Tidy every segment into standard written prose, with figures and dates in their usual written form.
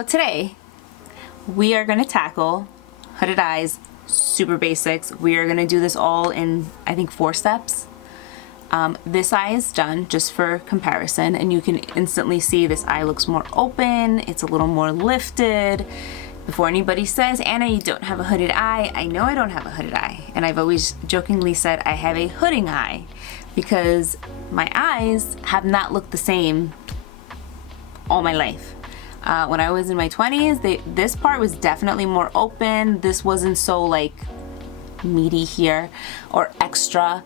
So today we are going to tackle hooded eyes, super basics. We are going to do this all in, I think, 4 steps. This eye is done just for comparison, and you can instantly see this eye looks more open, it's a little more lifted. Before anybody says, Anna, you don't have a hooded eye, I know I don't have a hooded eye. And I've always jokingly said I have a hooding eye because my eyes have not looked the same all my life. When I was in my 20s, this part was definitely more open. This wasn't so like meaty here or extra.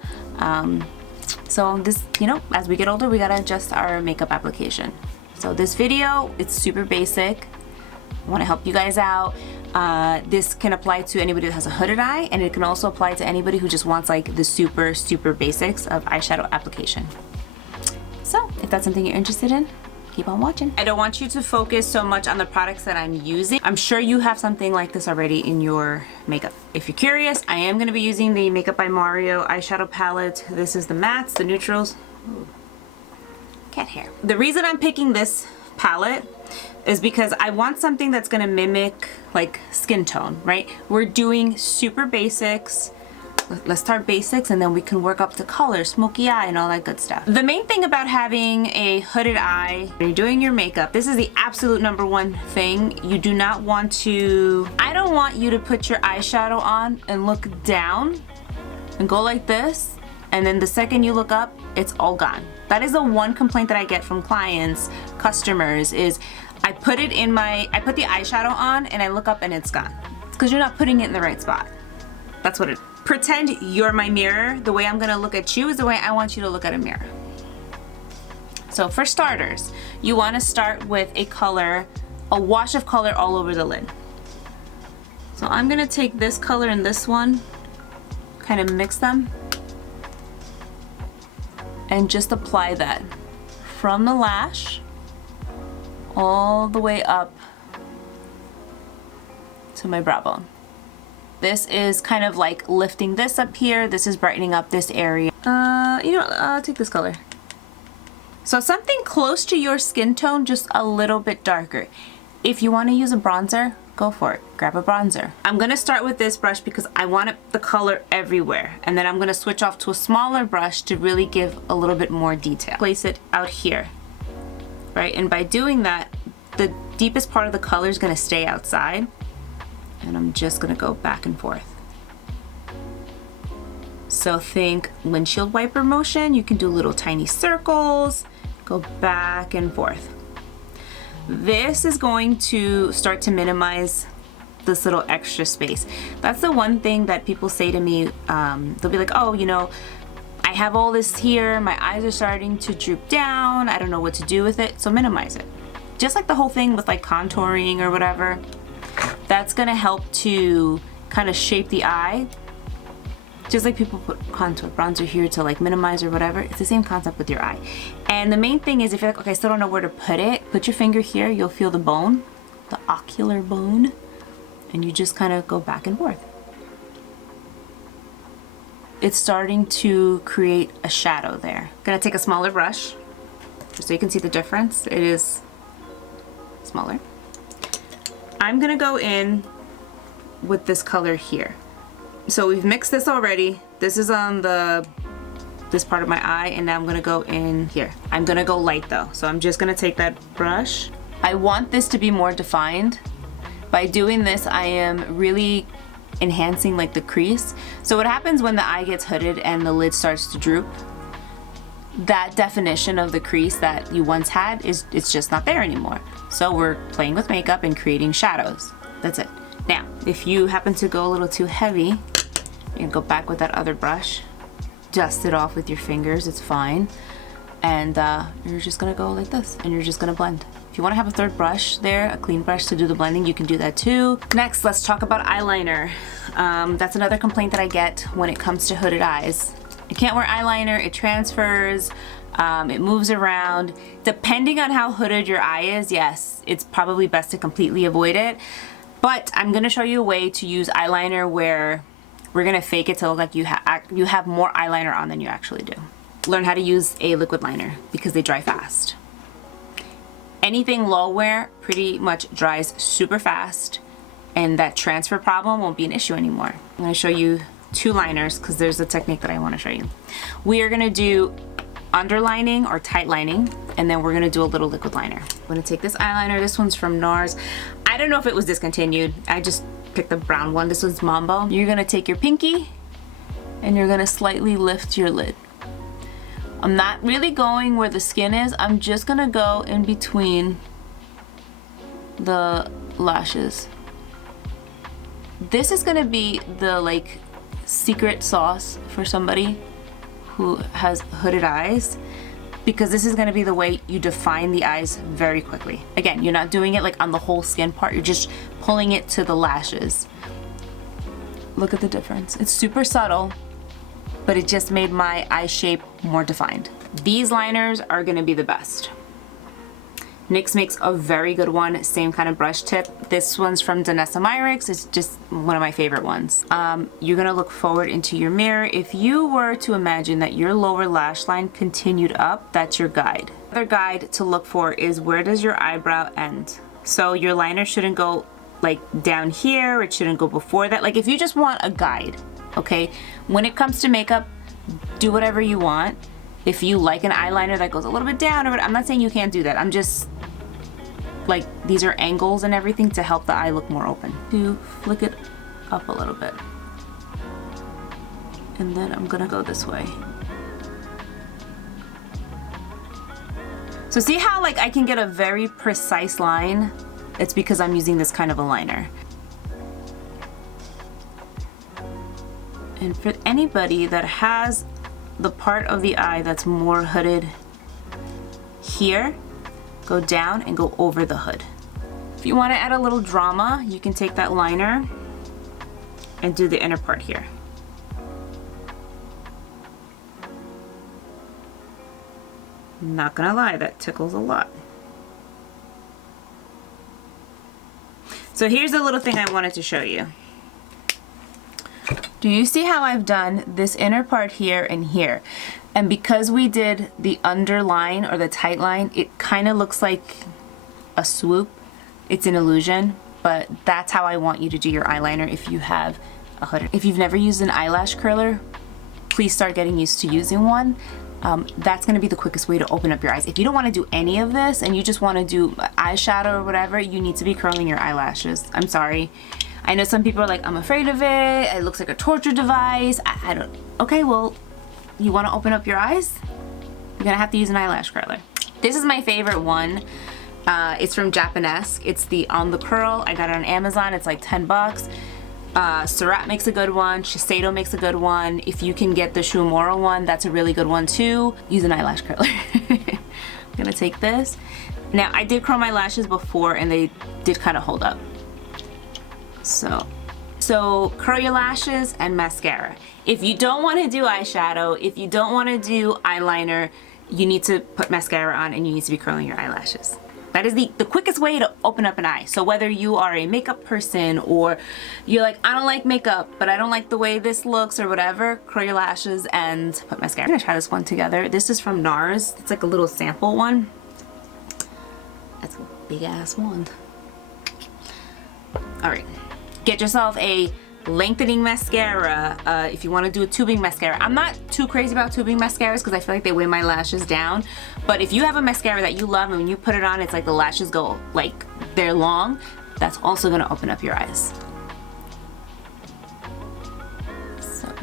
So this, you know, as we get older, we gotta adjust our makeup application. So this video, it's super basic. I wanna help you guys out. This can apply to anybody that has a hooded eye, and it can also apply to anybody who just wants like the super basics of eyeshadow application. So if that's something you're interested in, keep on watching. I don't want you to focus so much on the products that I'm using. I'm sure you have something like this already in your makeup. If you're curious, I am gonna be using the Makeup by Mario eyeshadow palette. This is the mattes, the neutrals. Ooh. Cat hair. The reason I'm picking this palette is because I want something that's gonna mimic like skin tone, right? We're doing super basics. Let's start basics and then we can work up to color, smoky eye, and all that good stuff. The main thing about having a hooded eye when you're doing your makeup, this is the absolute #1 thing. You do not want to, I don't want you to put your eyeshadow on and look down and go like this, and then the second you look up, it's all gone. That is the one complaint that I get from clients, customers, is I put the eyeshadow on and I look up and it's gone. It's because you're not putting it in the right spot. That's what it is. Pretend you're my mirror. The way I'm gonna look at you is the way I want you to look at a mirror. So for starters, you wanna start with a color, a wash of color all over the lid. So I'm gonna take this color and this one, kind of mix them, and just apply that from the lash all the way up to my brow bone. This is kind of like lifting this up here. This is brightening up this area. I'll take this color. So something close to your skin tone, just a little bit darker. If you want to use a bronzer, go for it. Grab a bronzer. I'm going to start with this brush because I want the color everywhere. And then I'm going to switch off to a smaller brush to really give a little bit more detail. Place it out here, right? And by doing that, the deepest part of the color is going to stay outside. And I'm just gonna go back and forth. So think windshield wiper motion. You can do little tiny circles, go back and forth. This is going to start to minimize this little extra space. That's the one thing that people say to me. They'll be like, oh, you know, I have all this here, my eyes are starting to droop down, I don't know what to do with it, so minimize it. Just like the whole thing with like contouring or whatever. That's gonna help to kind of shape the eye. Just like people put contour, bronzer here to like minimize or whatever, it's the same concept with your eye. And the main thing is, if you're like, okay, I still don't know where to put it, put your finger here, you'll feel the bone, the ocular bone, and you just kind of go back and forth. It's starting to create a shadow there. Gonna take a smaller brush, just so you can see the difference. It is smaller. I'm gonna go in with this color here. So we've mixed this already. This is on this part of my eye, and now I'm gonna go in here. I'm gonna go light though, so I'm just gonna take that brush. I want this to be more defined. By doing this, I am really enhancing like the crease. So what happens when the eye gets hooded and the lid starts to droop, that definition of the crease that you once had it's just not there anymore. So we're playing with makeup and creating shadows. That's it. Now, if you happen to go a little too heavy, you can go back with that other brush, dust it off with your fingers, it's fine. And you're just gonna go like this, and you're just gonna blend. If you wanna have a third brush there, a clean brush to do the blending, you can do that too. Next, let's talk about eyeliner. That's another complaint that I get when it comes to hooded eyes. I can't wear eyeliner, it transfers, it moves around. Depending on how hooded your eye is, yes, it's probably best to completely avoid it. But I'm gonna show you a way to use eyeliner where we're gonna fake it to look like you have more eyeliner on than you actually do. Learn how to use a liquid liner because they dry fast. Anything low wear pretty much dries super fast, and that transfer problem won't be an issue anymore. I'm gonna show you two liners because there's a technique that I wanna show you. We are gonna do underlining or tight lining, and then we're gonna do a little liquid liner. I'm gonna take this eyeliner. This one's from NARS. I don't know if it was discontinued. I just picked the brown one. This one's Mambo. You're gonna take your pinky and you're gonna slightly lift your lid. I'm not really going where the skin is. I'm just gonna go in between the lashes. This is gonna be the like secret sauce for somebody who has hooded eyes, because this is gonna be the way you define the eyes very quickly. Again, you're not doing it like on the whole skin part, you're just pulling it to the lashes. Look at the difference. It's super subtle, but it just made my eye shape more defined. These liners are gonna be the best. NYX makes a very good one, same kind of brush tip. This one's from Danessa Myricks. It's just one of my favorite ones. You're gonna look forward into your mirror. If you were to imagine that your lower lash line continued up, that's your guide. Another guide to look for is, where does your eyebrow end? So your liner shouldn't go like down here, it shouldn't go before that. Like if you just want a guide, okay? When it comes to makeup, do whatever you want. If you like an eyeliner that goes a little bit down, or I'm not saying you can't do that. I'm just like, these are angles and everything to help the eye look more open. To flick it up a little bit. And then I'm gonna go this way. So see how like I can get a very precise line? It's because I'm using this kind of a liner. And for anybody that has the part of the eye that's more hooded here, go down and go over the hood. If you want to add a little drama, you can take that liner and do the inner part here. Not gonna lie, that tickles a lot. So here's the little thing I wanted to show you. Do you see how I've done this inner part here and here? And because we did the underline or the tight line, it kind of looks like a swoop. It's an illusion, but that's how I want you to do your eyeliner if you have a hood. If you've never used an eyelash curler, please start getting used to using one. That's gonna be the quickest way to open up your eyes. If you don't wanna do any of this and you just wanna do eyeshadow or whatever, you need to be curling your eyelashes. I'm sorry. I know some people are like, I'm afraid of it, it looks like a torture device. I don't, okay, well, you wanna open up your eyes? You're gonna have to use an eyelash curler. This is my favorite one. It's from Japanesque. It's the On the Curl. I got it on Amazon, it's like 10 bucks. Surat makes a good one, Shiseido makes a good one. If you can get the Shuumura one, that's a really good one too. Use an eyelash curler. I'm gonna take this. Now, I did curl my lashes before and they did kind of hold up. So curl your lashes and mascara. If you don't want to do eyeshadow, if you don't want to do eyeliner, you need to put mascara on and you need to be curling your eyelashes. That is the quickest way to open up an eye. So whether you are a makeup person or you're like, I don't like makeup, but I don't like the way this looks or whatever, curl your lashes and put mascara. I'm gonna try this one together. This is from NARS. It's like a little sample one. That's a big ass wand. All right. Get yourself a lengthening mascara if you want to do a tubing mascara. I'm not too crazy about tubing mascaras because I feel like they weigh my lashes down. But if you have a mascara that you love and when you put it on, it's like the lashes go like they're long, that's also going to open up your eyes. So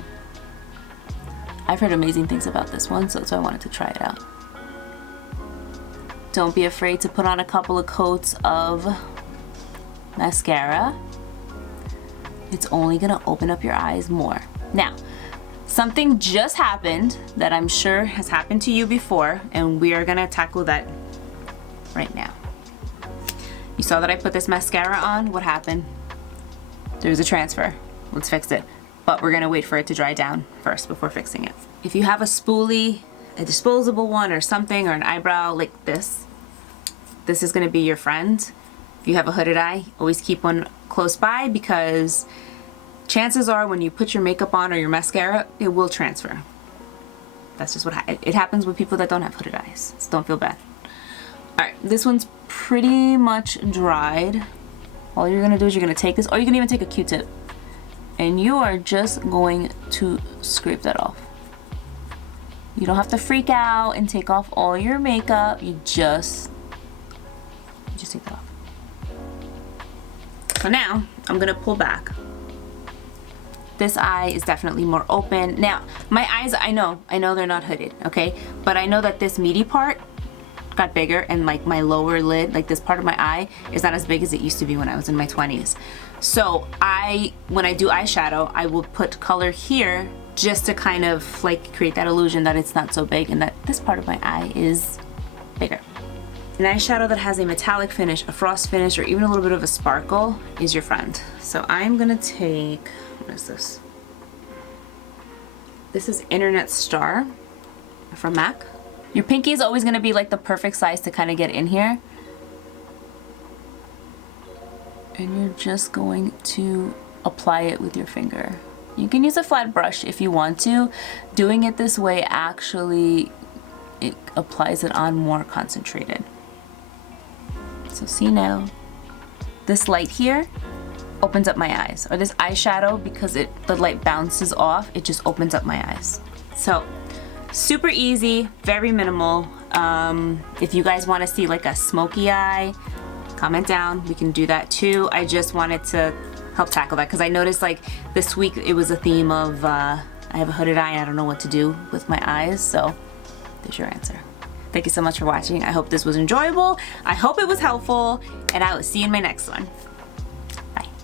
I've heard amazing things about this one, so I wanted to try it out. Don't be afraid to put on a couple of coats of mascara. It's only gonna open up your eyes more. Now, something just happened that I'm sure has happened to you before, and we are gonna tackle that right now. You saw that I put this mascara on. What happened? There's a transfer. Let's fix it. But we're gonna wait for it to dry down first before fixing it. If you have a spoolie, a disposable one or something, or an eyebrow like this is gonna be your friend. If you have a hooded eye, always keep one close by because chances are when you put your makeup on or your mascara, it will transfer. That's just what it happens with people that don't have hooded eyes. So don't feel bad. All right, this one's pretty much dried, all you're gonna do is you're gonna take this, or you can even take a Q-tip, and you are just going to scrape that off. You don't have to freak out and take off all your makeup. You just take that off. So now I'm gonna pull back. This eye is definitely more open. Now, my eyes, I know they're not hooded, okay? But I know that this meaty part got bigger, and like my lower lid, like this part of my eye, is not as big as it used to be when I was in my 20s. So when I do eyeshadow, I will put color here just to kind of like create that illusion that it's not so big and that this part of my eye is bigger. An eyeshadow that has a metallic finish, a frost finish, or even a little bit of a sparkle is your friend. So I'm gonna take, what is this? This is Internet Star from MAC. Your pinky is always gonna be like the perfect size to kind of get in here. And you're just going to apply it with your finger. You can use a flat brush if you want to. Doing it this way actually, it applies it on more concentrated. So see now, this light here opens up my eyes, or this eyeshadow, because the light bounces off, it just opens up my eyes. So super easy, very minimal. If you guys want to see like a smoky eye, comment down, we can do that too. I just wanted to help tackle that because I noticed like this week it was a theme of I have a hooded eye and I don't know what to do with my eyes, so there's your answer. Thank you so much for watching. I hope this was enjoyable. I hope it was helpful, and I will see you in my next one.